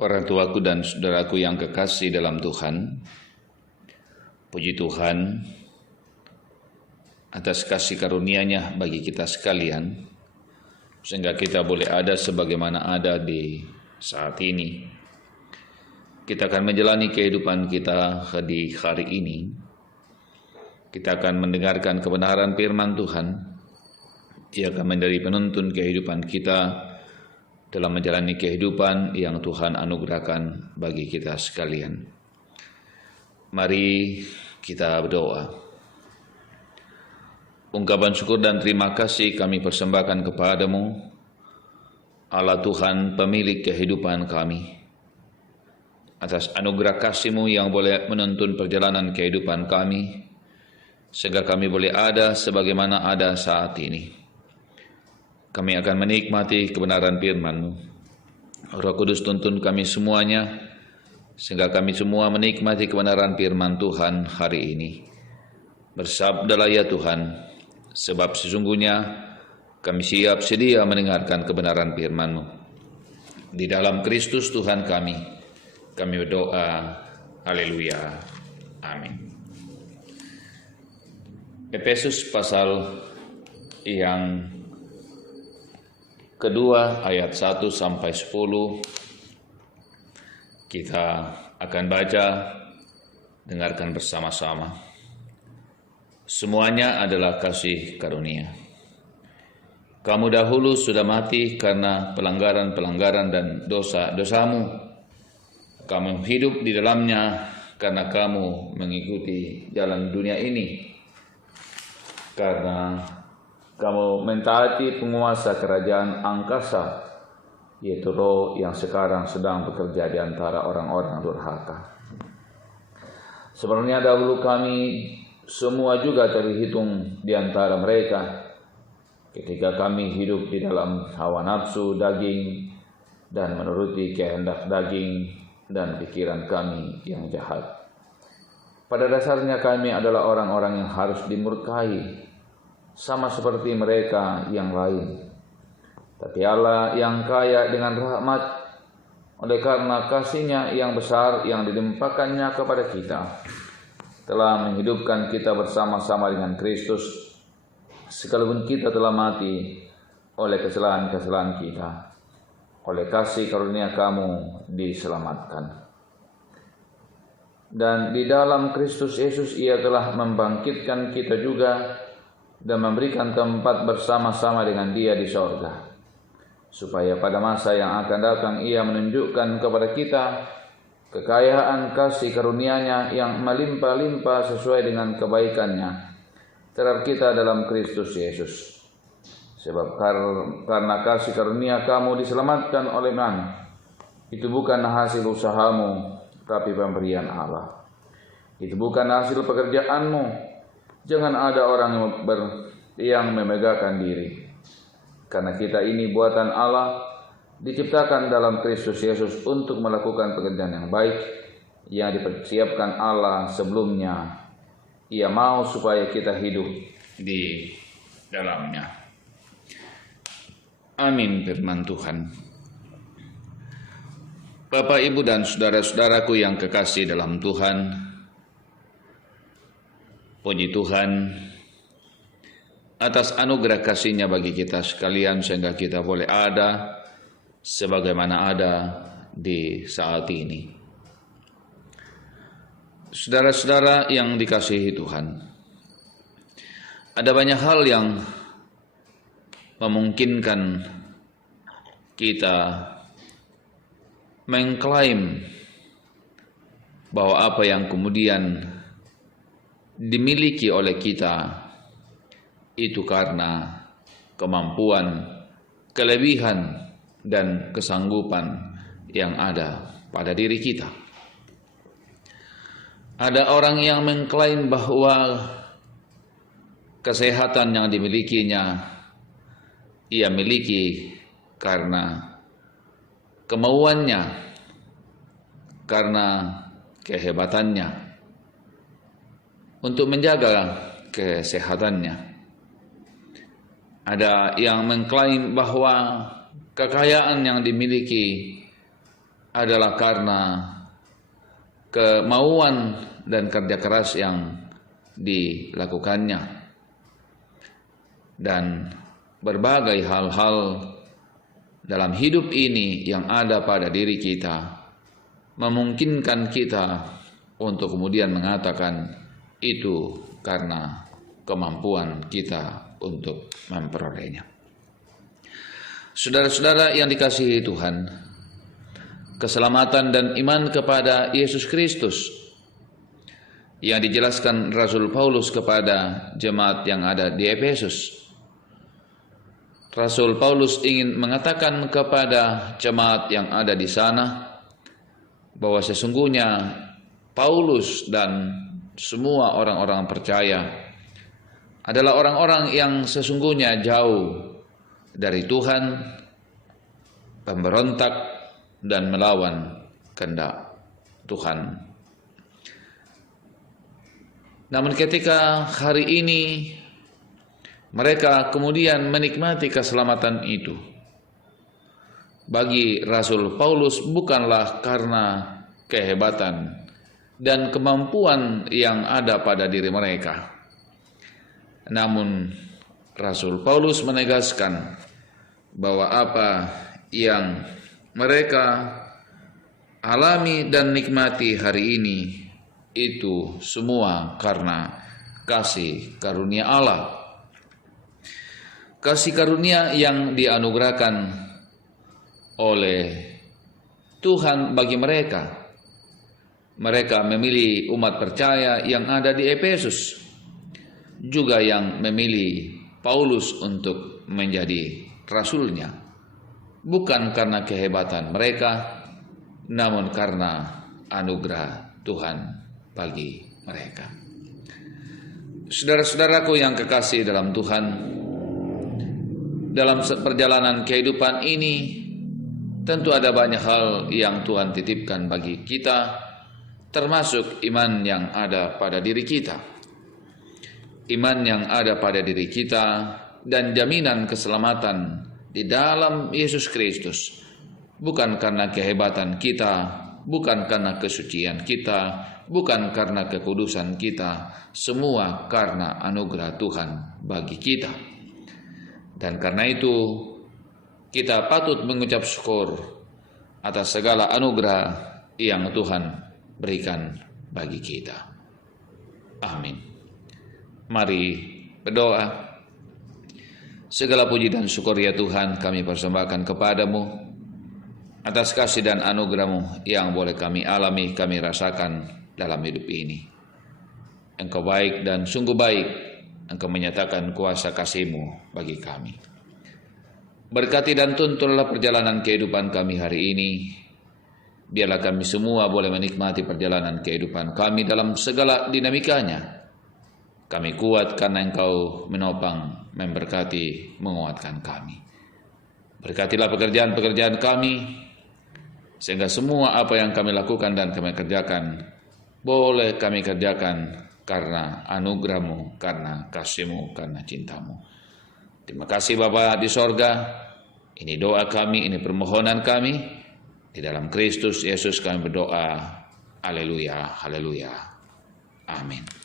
Orang tuaku dan saudaraku yang kekasih dalam Tuhan, puji Tuhan atas kasih karunia-Nya bagi kita sekalian, sehingga kita boleh ada sebagaimana ada di saat ini. Kita akan menjalani kehidupan kita di hari ini. Kita akan mendengarkan kebenaran firman Tuhan. Ia akan menjadi penuntun kehidupan kita dalam menjalani kehidupan yang Tuhan anugerahkan bagi kita sekalian. Mari kita berdoa. Ungkapan syukur dan terima kasih kami persembahkan kepadamu, Allah Tuhan pemilik kehidupan kami, atas anugerah kasih-Mu yang boleh menuntun perjalanan kehidupan kami, sehingga kami boleh ada sebagaimana ada saat ini. Kami akan menikmati kebenaran firman-Mu. Roh Kudus tuntun kami semuanya, sehingga kami semua menikmati kebenaran firman Tuhan hari ini. Bersabdalah ya Tuhan, sebab sesungguhnya kami siap sedia mendengarkan kebenaran firman-Mu. Di dalam Kristus Tuhan kami berdoa. Haleluya. Amin. Efesus pasal yang kedua ayat 1 sampai 10 kita akan baca, dengarkan bersama-sama. Semuanya adalah kasih karunia. Kamu dahulu sudah mati karena pelanggaran-pelanggaran dan dosa-dosamu. Kamu hidup di dalamnya karena kamu mengikuti jalan dunia ini. Karena kamu mentaati penguasa kerajaan angkasa, yaitu roh yang sekarang sedang bekerja di antara orang-orang durhaka. Sebenarnya dahulu kami semua juga terhitung di antara mereka, ketika kami hidup di dalam hawa nafsu daging dan menuruti kehendak daging dan pikiran kami yang jahat. Pada dasarnya kami adalah orang-orang yang harus dimurkai, sama seperti mereka yang lain. Tapi Allah yang kaya dengan rahmat, oleh karena kasih-Nya yang besar yang dilimpahkan-Nya kepada kita, telah menghidupkan kita bersama-sama dengan Kristus, sekalipun kita telah mati oleh kesalahan-kesalahan kita. Oleh kasih karunia kamu diselamatkan. Dan di dalam Kristus Yesus Ia telah membangkitkan kita juga dan memberikan tempat bersama-sama dengan Dia di sorga, supaya pada masa yang akan datang Ia menunjukkan kepada kita kekayaan kasih karunia-Nya yang melimpah-limpah sesuai dengan kebaikan-Nya terhadap kita dalam Kristus Yesus. Sebab karena kasih karunia kamu diselamatkan oleh iman. Itu bukan hasil usahamu, tapi pemberian Allah. Itu bukan hasil pekerjaanmu. Jangan ada orang yang memegahkan diri. Karena kita ini buatan Allah, diciptakan dalam Kristus Yesus untuk melakukan pekerjaan yang baik, yang dipersiapkan Allah sebelumnya. Ia mau supaya kita hidup di dalamnya. Amin firman Tuhan. Bapak, Ibu, dan saudara-saudaraku yang kekasih dalam Tuhan, puji Tuhan atas anugerah kasih-Nya bagi kita sekalian, sehingga kita boleh ada sebagaimana ada di saat ini. Saudara-saudara yang dikasihi Tuhan, ada banyak hal yang memungkinkan kita mengklaim bahwa apa yang kemudian dimiliki oleh kita itu karena kemampuan, kelebihan, dan kesanggupan yang ada pada diri kita. Ada orang yang mengklaim bahwa kesehatan yang dimilikinya ia miliki karena kemauannya, karena kehebatannya untuk menjaga kesehatannya. Ada yang mengklaim bahwa kekayaan yang dimiliki adalah karena kemauan dan kerja keras yang dilakukannya, dan berbagai hal-hal dalam hidup ini yang ada pada diri kita memungkinkan kita untuk kemudian mengatakan itu karena kemampuan kita untuk memperolehnya. Saudara-saudara yang dikasihi Tuhan, keselamatan dan iman kepada Yesus Kristus yang dijelaskan Rasul Paulus kepada jemaat yang ada di Efesus. Rasul Paulus ingin mengatakan kepada jemaat yang ada di sana bahwa sesungguhnya Paulus dan semua orang-orang percaya adalah orang-orang yang sesungguhnya jauh dari Tuhan, pemberontak dan melawan kehendak Tuhan. Namun ketika hari ini mereka kemudian menikmati keselamatan itu, bagi Rasul Paulus bukanlah karena kehebatan dan kemampuan yang ada pada diri mereka. Namun Rasul Paulus menegaskan bahwa apa yang mereka alami dan nikmati hari ini itu semua karena kasih karunia Allah. Kasih karunia yang dianugerahkan oleh Tuhan bagi mereka. Mereka memilih umat percaya yang ada di Efesus, juga yang memilih Paulus untuk menjadi rasulnya, bukan karena kehebatan mereka, namun karena anugerah Tuhan bagi mereka. Saudara-saudaraku yang kekasih dalam Tuhan, dalam perjalanan kehidupan ini tentu ada banyak hal yang Tuhan titipkan bagi kita, termasuk iman yang ada pada diri kita. Iman yang ada pada diri kita dan jaminan keselamatan di dalam Yesus Kristus, bukan karena kehebatan kita, bukan karena kesucian kita, bukan karena kekudusan kita, semua karena anugerah Tuhan bagi kita. Dan karena itu kita patut mengucap syukur atas segala anugerah yang Tuhan berikan bagi kita. Amin. Mari berdoa. Segala puji dan syukur ya Tuhan kami persembahkan kepadamu atas kasih dan anugerah-Mu yang boleh kami alami, kami rasakan dalam hidup ini. Engkau baik dan sungguh baik, Engkau menyatakan kuasa kasih-Mu bagi kami. Berkati dan tuntunlah perjalanan kehidupan kami hari ini. Biarlah kami semua boleh menikmati perjalanan kehidupan kami dalam segala dinamikanya. Kami kuat karena Engkau menopang, memberkati, menguatkan kami. Berkatilah pekerjaan-pekerjaan kami, sehingga semua apa yang kami lakukan dan kami kerjakan, boleh kami kerjakan karena anugerah-Mu, karena kasih-Mu, karena cinta-Mu. Terima kasih Bapa di sorga. Ini doa kami, ini permohonan kami. Di dalam Kristus Yesus kami berdoa. Haleluya, haleluya. Amin.